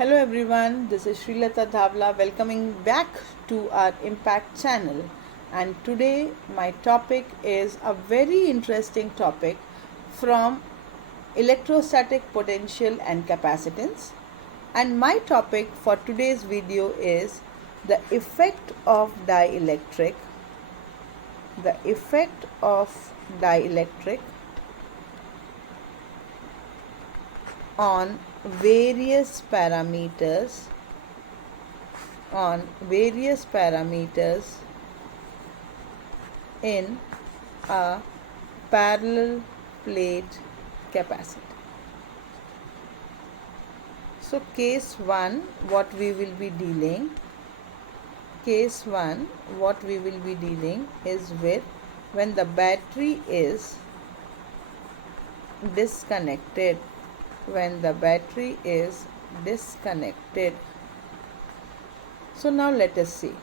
Hello everyone, this is Srilata Dhavla welcoming back to our Impact channel. And today my topic is a very interesting topic from electrostatic potential and capacitance. And my topic for today's video is the effect of dielectric, the effect of dielectric on various parameters in a parallel plate capacitor. So case 1 what we will be dealing is with when the battery is disconnected. So now let us see.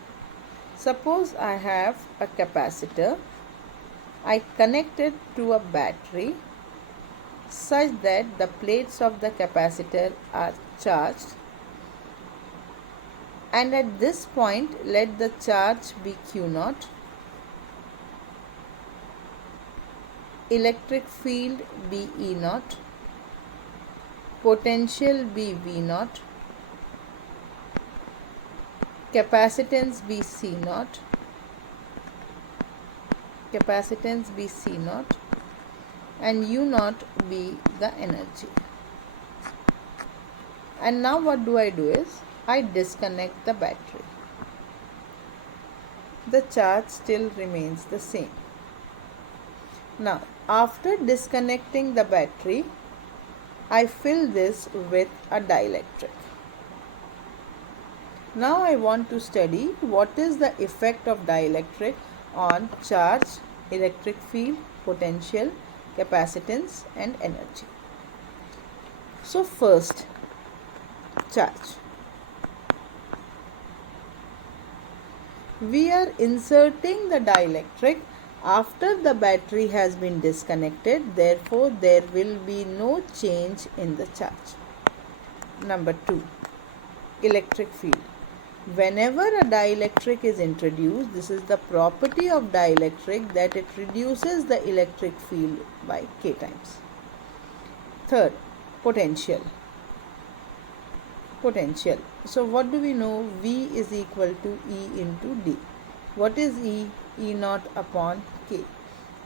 Suppose I have a capacitor. I connect it to a battery such that the plates of the capacitor are charged, and at this point let the charge be Q0, electric field be E0, potential be V0, capacitance be C0, and U0 be the energy. And now what do is I disconnect the battery. The charge still remains the same. Now after disconnecting the battery, I fill this with a dielectric. Now I want to study what is the effect of dielectric on charge, electric field, potential, capacitance and energy. So first, charge. We are inserting the dielectric after the battery has been disconnected, therefore there will be no change in the charge. Number 2, electric field. Whenever a dielectric is introduced, this is the property of dielectric that it reduces the electric field by K times. Third, potential. So what do we know? V is equal to E into D. What is E? E0 upon K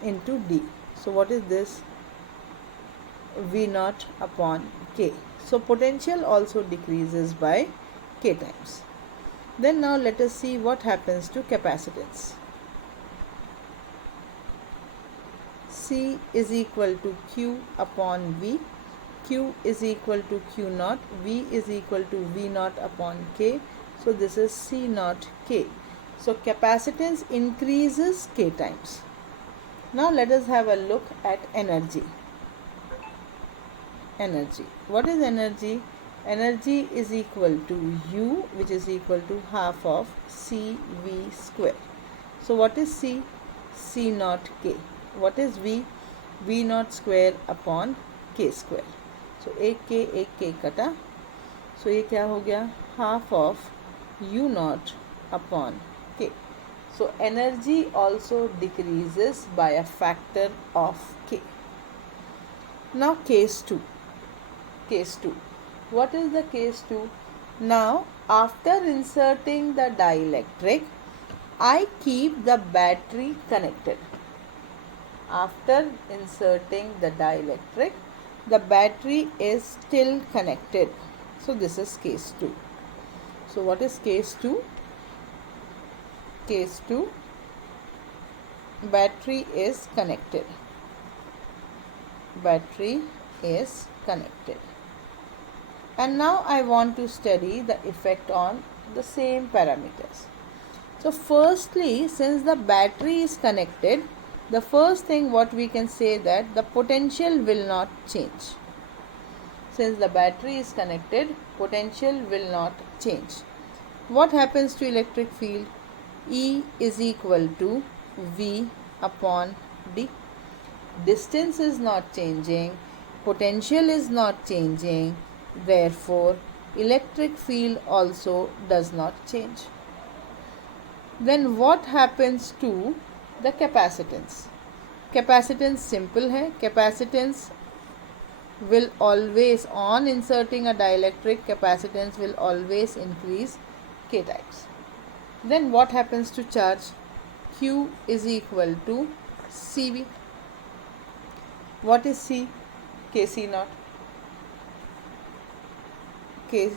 into D. So what is this? V0 upon K. So potential also decreases by K times. Then now let us see what happens to capacitance. C is equal to Q upon V. Q is equal to Q0. V is equal to V0 upon K. So this is C0 K. So capacitance increases K times. Now let us have a look at energy. What is energy? Energy is equal to U, which is equal to half of CV square. So what is C? C0 K. What is V? V0 square upon K square. So एक K कटा. So ये क्या हो गया? Half of U0 upon K. So energy also decreases by a factor of K. Now case 2. What is the case 2? Now after inserting the dielectric, I keep the battery connected. After inserting the dielectric, the battery is still connected. So this is case 2. So what is case 2? Case 2, battery is connected. And now I want to study the effect on the same parameters. So firstly, since the battery is connected, the first thing what we can say that the potential will not change. Since the battery is connected, potential will not change. What happens to electric field? E is equal to V upon D. Distance is not changing, potential is not changing, therefore electric field also does not change. Then what happens to the capacitance? Capacitance simple है. Capacitance will always, on inserting a dielectric, capacitance will always increase K times. Then what happens to charge? Q is equal to CV. What is C? Kc naught. K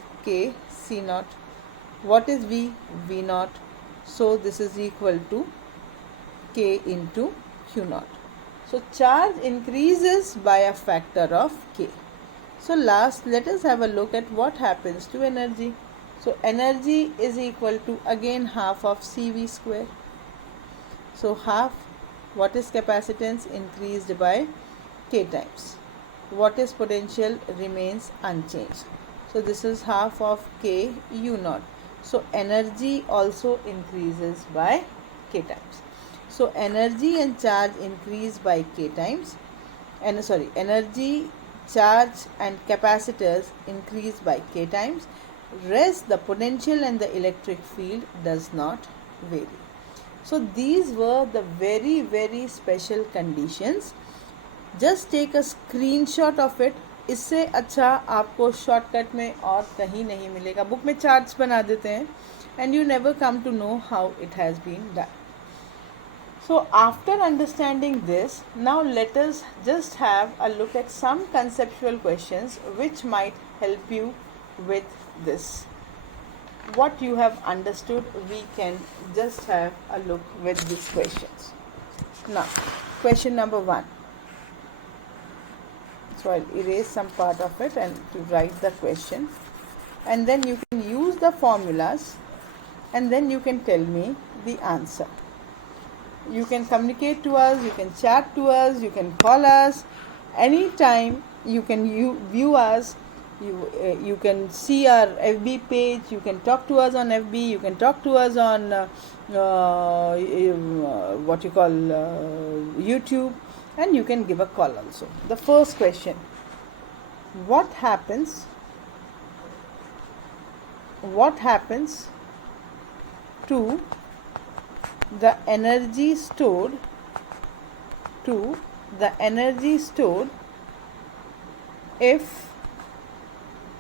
C naught. What is V? V naught. So this is equal to K into Q naught. So charge increases by a factor of K. So last, let us have a look at what happens to energy. So energy is equal to again half of CV square. So half, what is capacitance? Increased by K times. What is potential? Remains unchanged. So this is half of K U naught. So energy also increases by K times. So energy and charge increase by K times. Energy, charge and capacitors increase by K times. Rest, the potential and the electric field does not vary. So these were the very, very special conditions. Just take a screenshot of it. इससे अच्छा आपको shortcut में और कहीं नहीं मिलेगा. Book में charts बना देते हैं and you never come to know how it has been done. So after understanding this, now let us just have a look at some conceptual questions which might help you with this. What you have understood, we can just have a look with these questions. Now, question number 1. So I'll erase some part of it and to write the question. And then you can use the formulas and then you can tell me the answer. You can communicate to us, you can chat to us, you can call us anytime. You can view us, you can see our FB page, you can talk to us on FB, you can talk to us on YouTube, and you can give a call also. The first question: what happens to the energy stored if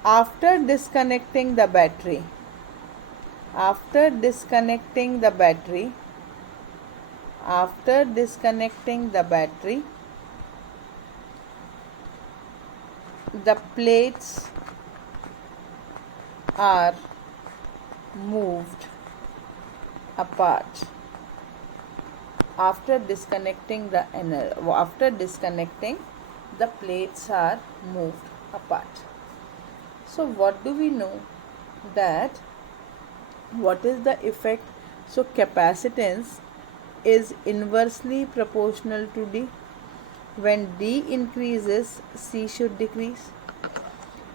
after disconnecting the battery the plates are moved apart? After disconnecting the plates are moved apart. So what do we know? That what is the effect? So capacitance is inversely proportional to D. When D increases, C should decrease.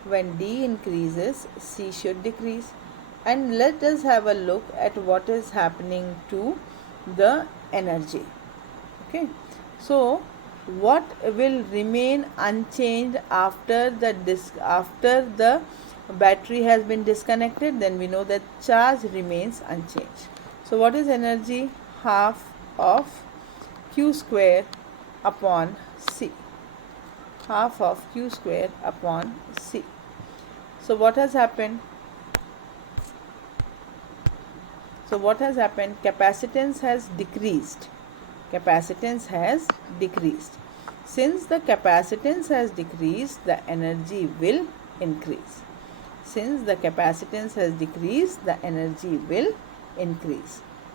When D increases, C should decrease. And let us have a look at what is happening to the energy. Okay, so what will remain unchanged after the battery has been disconnected? Then we know that charge remains unchanged. So what is energy? Half of Q square upon C. Half of Q square upon C. So what has happened? Capacitance has decreased. Since the capacitance has decreased, the energy will increase.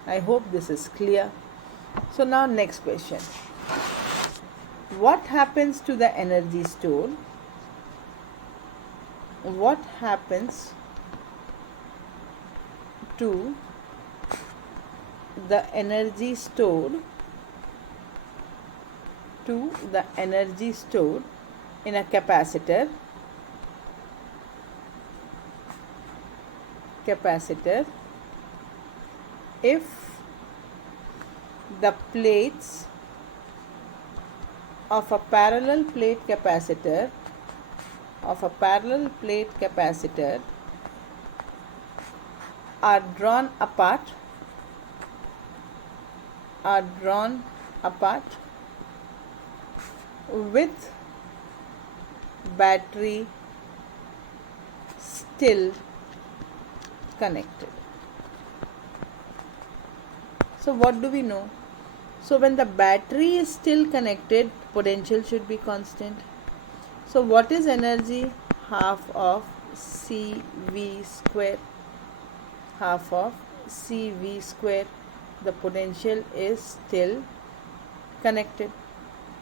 I hope this is clear. So now next question. What happens to the energy stored? What happens to the energy stored in a capacitor if the plates of a parallel plate capacitor are drawn apart with battery still connected. So what do we know? So when the battery is still connected, potential should be constant. So what is energy? Half of CV square. Half of CV square. The potential is still connected.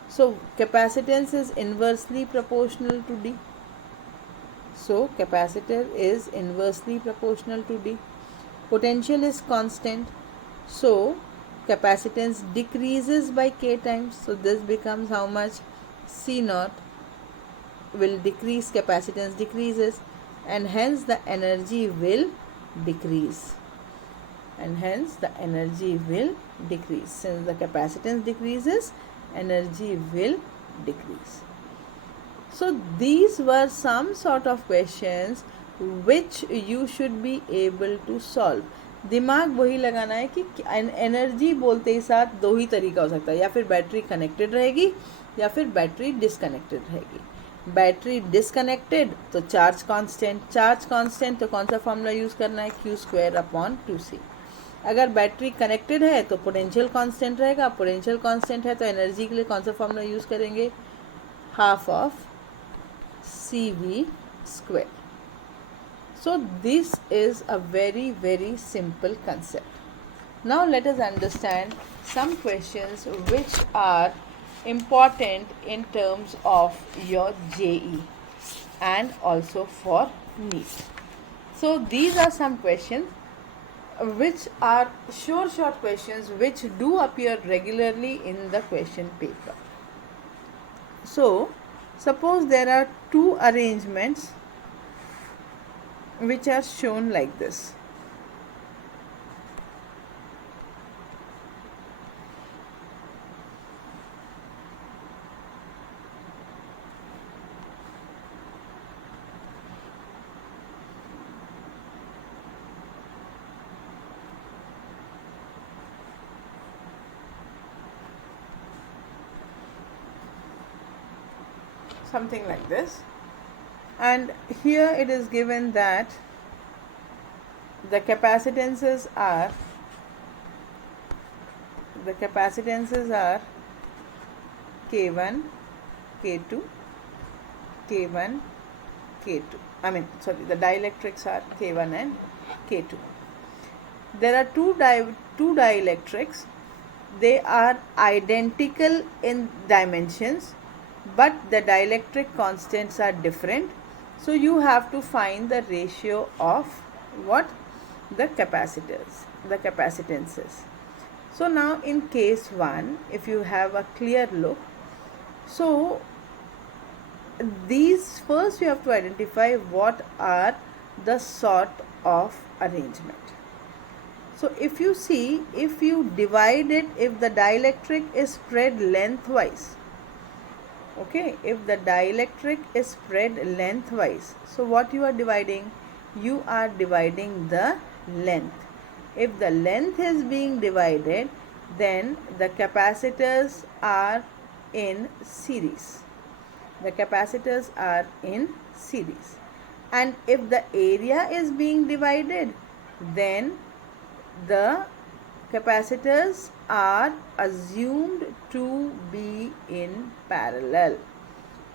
So capacitance is inversely proportional to D. So capacitor is inversely proportional to D. Potential is constant. So capacitance decreases by K times. So this becomes how much? C naught will decrease, capacitance decreases, and hence the energy will decrease. Since the capacitance decreases, energy will decrease. So these were some sort of questions which you should be able to solve. दिमाग वही लगाना है कि energy बोलते ही साथ दो ही तरीका हो सकता है, या फिर बैटरी कनेक्टेड रहेगी या फिर बैटरी डिसकनेक्टेड रहेगी। बैटरी डिसकनेक्टेड तो चार्ज कांस्टेंट तो कौन सा फॉर्मूला यूज़ करना है? Q²/2C। अगर बैटरी कनेक्टेड है तो पोटेंशियल कांस्टेंट रहेगा, पोटेंशियल कांस्टेंट है तो एनर्जी के लिए कौन सा फॉर्मूला यूज़ करेंगे? Half of CV²। So this is a very very simple concept. Now let us understand some questions which are important in terms of your JE and also for NEET. So these are some questions which are short questions which do appear regularly in the question paper. So suppose there are two arrangements which are shown like this. Something like this, and here it is given that the capacitances are K1 K2 K1 K2. The dielectrics are K1 and K2. There are two dielectrics. They are identical in dimensions, but the dielectric constants are different. So you have to find the ratio of what? The capacitances. So now in case 1, if you have a clear look, so these first you have to identify what are the sort of arrangement. So if you see, if you divide it, if the dielectric is spread lengthwise, okay, if the dielectric is spread lengthwise, so what you are dividing? You are dividing the length. If the length is being divided, then the capacitors are in series. And if the area is being divided, then the capacitors are assumed to be in parallel.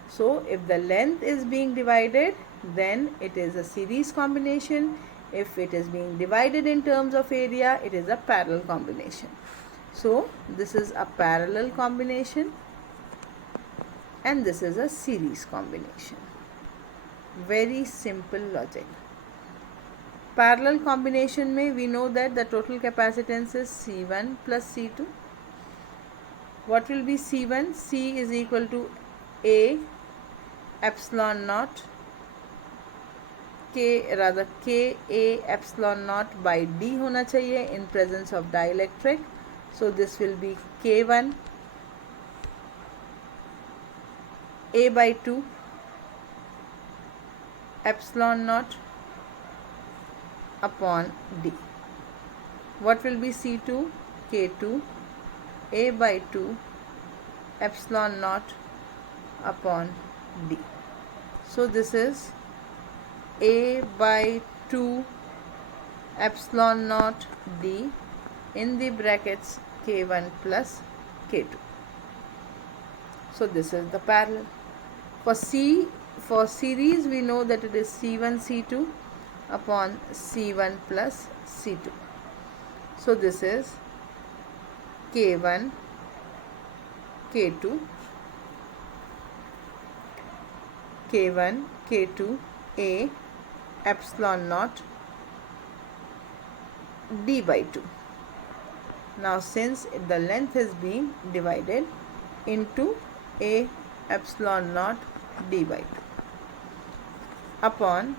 So if the length is being divided, then it is a series combination. If it is being divided in terms of area, it is a parallel combination. So this is a parallel combination and this is a series combination. Very simple logic. Parallel combination में we know that the total capacitance is C1 plus C2. What will be C1? C is equal to A epsilon naught K A epsilon naught by D होना चाहिए in presence of dielectric. So this will be K1 A by 2 epsilon naught upon D. What will be C2? K2 A by 2 epsilon naught upon D. So this is A by 2 epsilon naught D in the brackets K1 plus K2. So this is the parallel. For series we know that it is C1 C2 upon C1 plus C2. So this is K1 K2 K1 K2 A epsilon naught D by 2. Now since the length is being divided into A epsilon naught D by 2 upon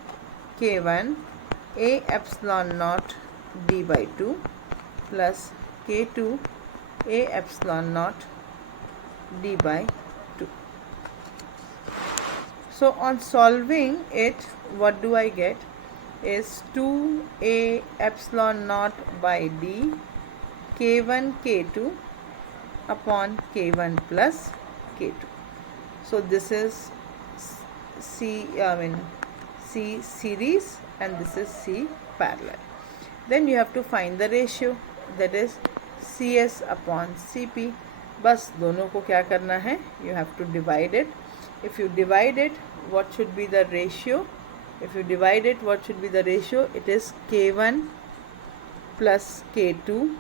K1 A epsilon naught D by 2 plus K2 A epsilon naught D by 2. So on solving it, what do I get is 2A epsilon naught by D K1 K2 upon K1 plus K2. So this is C series and this is C parallel. Then you have to find the ratio, that is CS upon CP. बस दोनों को क्या करना है, you have to divide it. If you divide it, what should be the ratio? If you divide it, what should be the ratio? It is K1 plus K2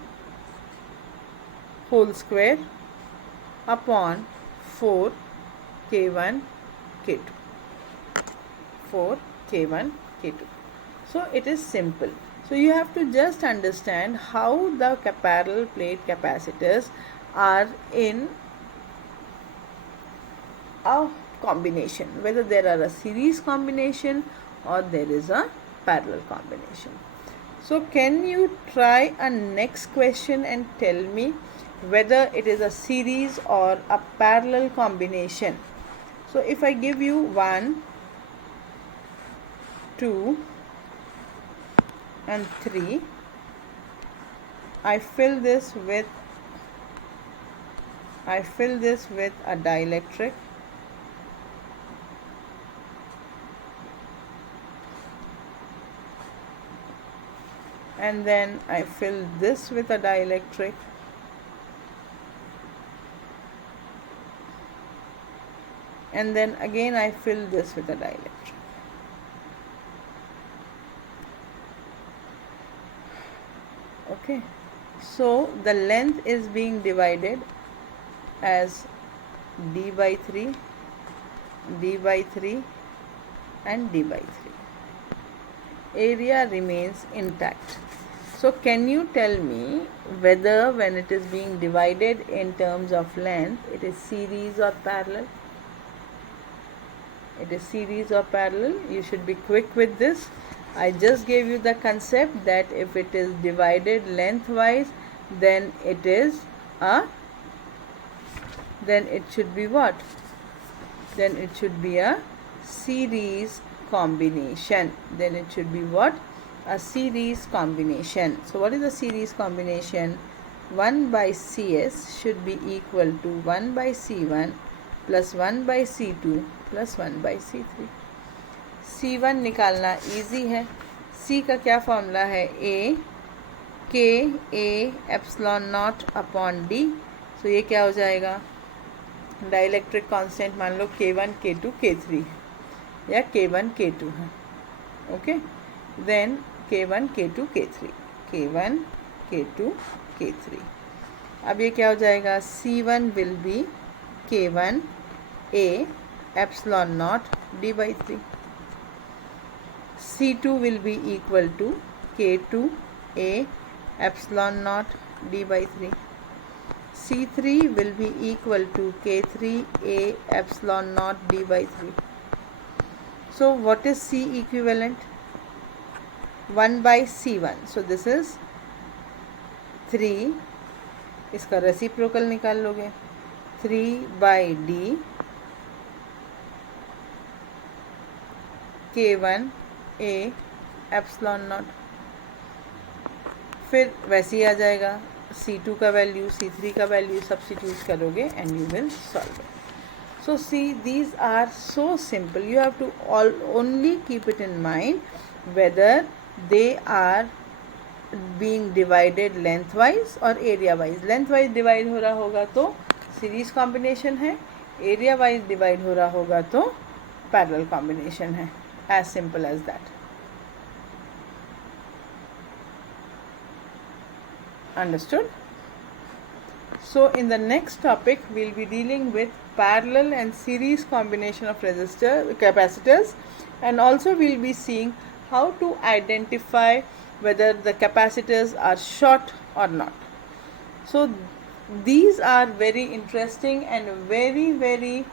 whole square upon 4 K1 K2. 4 K1 K2. So it is simple. So you have to just understand how the parallel plate capacitors are in a combination, whether there are a series combination or there is a parallel combination. So can you try a next question and tell me whether it is a series or a parallel combination? So if I give you 1, 2 and 3, I fill this with a dielectric, and then I fill this with a dielectric, and then again I fill this with a dielectric. Okay, so the length is being divided as D by 3, D by 3 and D by 3. Area remains intact. So can you tell me whether when it is being divided in terms of length, it is series or parallel? It is series or parallel. You should be quick with this. I just gave you the concept that if it is divided lengthwise, then it should be what? Then it should be a series combination. Then it should be what? A series combination. So what is a series combination? 1 by CS should be equal to 1 by C1 plus 1 by C2 plus 1 by C3. C1 निकालना easy है. C का क्या formula है? A K A epsilon not upon D. सो ये क्या हो जाएगा? Dielectric constant मान लो K1 K2 K3 या K1 K2 है. Okay, then K1 K2 K3, K1 K2 K3. अब ये क्या हो जाएगा? C1 will be K1 A epsilon not D by 3. C2 will be equal to K2 A epsilon naught D by 3. C3 will be equal to K3 A epsilon naught D by 3. So what is C equivalent? 1 by C1. So this is 3. इसका reciprocal निकाल लोगे. 3 by D K1 A epsilon naught. फिर वैसे ही आ जाएगा, C2 का value, C3 का value substitute करोगे and you will solve it. So see, these are so simple. You have to only keep it in mind whether they are being divided lengthwise or area wise. Lengthwise divide हो रहा होगा तो series combination है, area wise divide हो रहा होगा तो parallel combination है. As simple as that. Understood? So in the next topic we'll be dealing with parallel and series combination of capacitors, and also we'll be seeing how to identify whether the capacitors are short or not. So these are very interesting and very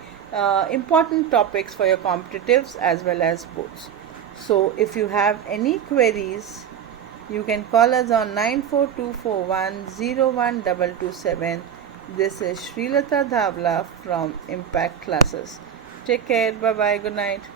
important topics for your competitives as well as boards. So if you have any queries, you can call us on 9424101227. This is Srilata Dhavla from Impact Classes. Take care. Bye bye. Good night.